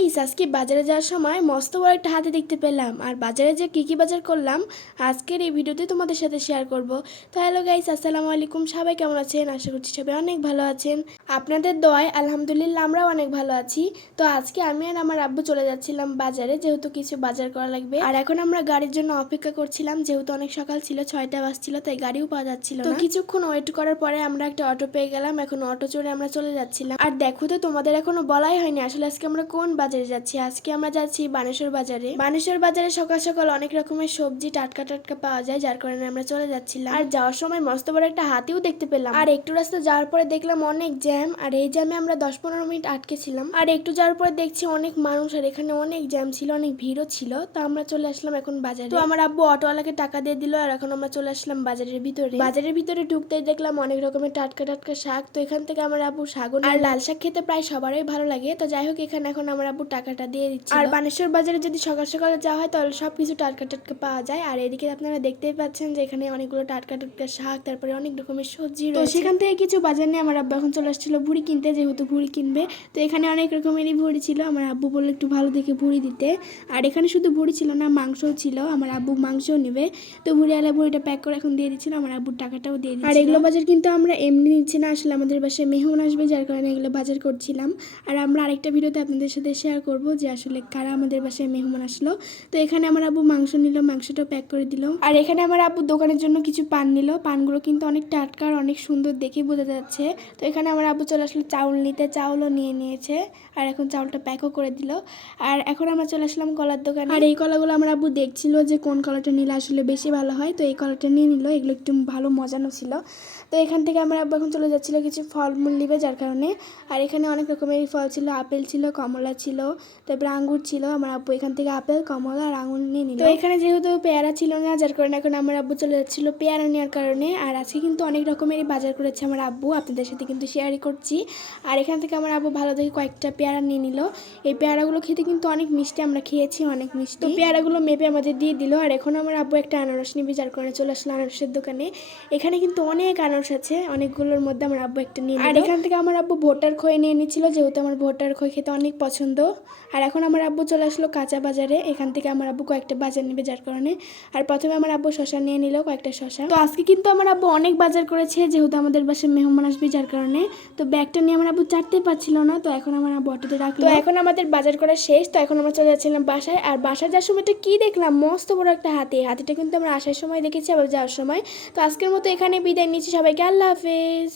Guys আজকে বাজারে যাওয়ার সময় মস্ত বড় একটা হাতি দেখতে পেলাম। আর বাজারে যে কি কি বাজার করলাম আজকের এই ভিডিওতে তোমাদের সাথে শেয়ার করব। তো হ্যালো গাইস, আসসালামু আলাইকুম। সবাই কেমন আছেন? আশা করছি সবাই অনেক ভালো আছেন। আপনাদের দোয়ায় আলহামদুলিল্লাহ আমরাও অনেক ভালো আছি। তো আজকে আমি আর আমার আব্বু চলে যাচ্ছিলাম বাজারে, যেহেতু কিছু বাজার করা লাগবে। আর এখন আমরা গাড়ির জন্য অপেক্ষা করছিলাম, যেহেতু অনেক সকাল ছিল, 6টা বাজছিল, তাই গাড়িও পাওয়া যাচ্ছিল না। তো কিছুক্ষণ ওয়েট করার পরে আমরা একটা অটো পেয়ে গেলাম। এখন অটো চড়ে আমরা চলে যাচ্ছিলাম। আর দেখো তো, তোমাদের এখনো বলাই হয়নি আসলে আজকে আমরা কোন বাজারে যাচ্ছি। আজকে আমরা যাচ্ছি বানেশ্বর বাজারে। বানেশ্বর বাজারে সকাল সকাল অনেক রকমের সবজি টাটকা টাটকা পাওয়া যায়, যার কারণে আমরা চলে যাচ্ছিলাম। আর যাওয়ার সময় মস্ত বড় একটা হাতিও দেখতে পেলাম। আর একটু রাস্তা যাওয়ার পরে দেখলাম অনেক জ্যাম, আর এই জ্যামে আমরা 10-15 মিনিট আটকে ছিলাম। আর একটু যাওয়ার পরে দেখছি অনেক মানুষ, আর এখানে অনেক জ্যাম ছিল, অনেক ভিড়ও ছিল। তো আমরা চলে আসলাম এখন বাজারে। তো আমার আব্বু অটোওয়ালাকে টাকা দিয়ে দিল, আর এখন আমরা চলে আসলাম বাজারের ভিতরে। বাজারের ভিতরে ঢুকতেই দেখলাম অনেক রকমের টাটকা টাটকা শাক। তো এখান থেকে আমার আব্বু শাক আর লাল শাক খেতে প্রায় সবারই ভালো লাগে। তো যাই হোক, এখানে এখন আমার আব্বু টাকাটা দিয়ে দিচ্ছে। আর বানেশ্বর বাজারে যদি সকাল সকালে যাওয়া হয় তাহলে সবকিছু টাটকা টাটকা পাওয়া যায়। আর এদিকে আপনারা দেখতেই পাচ্ছেন যে এখানে অনেকগুলো টাটকা টাটকা শাক, তারপরে অনেক রকমের সবজি রয়েছে। তো সেখান থেকে কিছু বাজার নিয়ে আমার আব্বু এখন চলে আসছিল ভুড়ি কিনতে, যেহেতু ভুড়ি কিনবে। তো এখানে অনেক রকমেরই ভুড়ি ছিল। আমার আব্বু বললো একটু ভালো দেখে ভুড়ি দিতে। আর এখানে শুধু ভুড়ি ছিল না, মাংসও ছিল। আমার আব্বু মাংসও নেবে, তো ভুড়িওয়ালা ভুড়িটা প্যাক করে এখন দিয়ে দিচ্ছিল। আমার আব্বুর টাকাটাও দিয়ে দিচ্ছিল। আর এগুলো বাজার কিন্তু আমরা এমনি নিচ্ছি না, আসলে আমাদের বাসায় মেহমান আসবে, যার কারণে এগুলো বাজার করছিলাম। আর আমরা আরেকটা ভিডিওতে আপনাদের সাথে শেয়ার করব যে আসলে কারা আমাদের বাসায় মেহমান আসলো। তো এখানে আমার আব্বু মাংস নিল, মাংসটাও প্যাক করে দিল। আর এখানে আমার আব্বু দোকানের জন্য কিছু পান নিল। পানগুলো কিন্তু অনেক টাটকা আর অনেক সুন্দর দেখে বোঝা যাচ্ছে। তো এখানে আমার আব্বু চলে আসলো চাউল নিতে, চাউলও নিয়ে নিয়েছে। আর এখন চাউলটা প্যাকও করে দিল। আর এখন আমরা চলে আসলাম কলার দোকানে। আর এই কলাগুলো আমার আব্বু দেখছিল যে কোন কলাটা নিলে আসলে বেশি ভালো হয়, তো এই কলাটা নিয়ে নিল। এগুলো একটু ভালো মজানো ছিল। তো এখান থেকে আমার আব্বু এখন চলে যাচ্ছিল কিছু ফলমূল নিবে, যার কারণে। আর এখানে অনেক রকমের ফল ছিল, আপেল ছিল, কমলা ছিল, তারপরে আঙ্গুর ছিল। আমার আব্বু এখান থেকে আপেল, কমলা আর আঙ্গুর নিয়ে নিল। তো এখানে যেহেতু পেয়ারা ছিল না, যার কারণে এখন আমার আব্বু চলে যাচ্ছিল পেয়ারা নেওয়ার কারণে। আর আজকে কিন্তু অনেক রকমেরই বাজার করেছে আমার আব্বু, আপনাদের সাথে কিন্তু শেয়ারই করছি। আর এখান থেকে আমার আব্বু ভালো দেখে কয়েকটা পেয়ারা নিয়ে নিল। এই পেয়ারাগুলো খেতে কিন্তু অনেক মিষ্টি, আমরা খেয়েছি অনেক মিষ্টি। তো পেয়ারাগুলো মেপে আমাদের দিয়ে দিল। আর এখন আমার আব্বু একটা আনারস নিবে, যার কারণে চলে আসলো আনারসের দোকানে। এখানে কিন্তু অনেক আনারস আছে, অনেকগুলোর মধ্যে আমার আব্বু একটা নিয়ে নিল। আর এখান থেকে আমার আব্বু ভুট্টার খই নিয়ে নিচ্ছিল, যেহেতু আমার ভুট্টার খই খেতে অনেক পছন্দ। আর এখন আমার আব্বু চলে আসলো কাঁচা বাজারে। এখান থেকে আমার আব্বু কয়েকটা বাজার নেবে, যার কারণে। আর প্রথমে আমার আব্বু শশা নিয়ে নিল, কয়েকটা শশা। তো আজকে কিন্তু আমার আব্বু অনেক বাজার করেছে, যেহেতু আমাদের বাসায় মেহমান আসবে, যার কারণে। তো ব্যাগটা নিয়ে আমার আব্বু চাটতেই পারছিল না, তো এখন আমার আব্বু অটোতে রাখলো। তো এখন আমাদের বাজার করা শেষ। তো এখন আমরা চলে যাচ্ছিলাম বাসায়। আর বাসায় যাওয়ার সময়টা কি দেখলাম, মস্ত বড় একটা হাতি। হাতিটা কিন্তু আমরা আসার সময় দেখেছি, আবার যাওয়ার সময়। তো আজকের মতো এখানে বিদায় নিচ্ছি সবাইকে, আল্লাহ হাফেজ।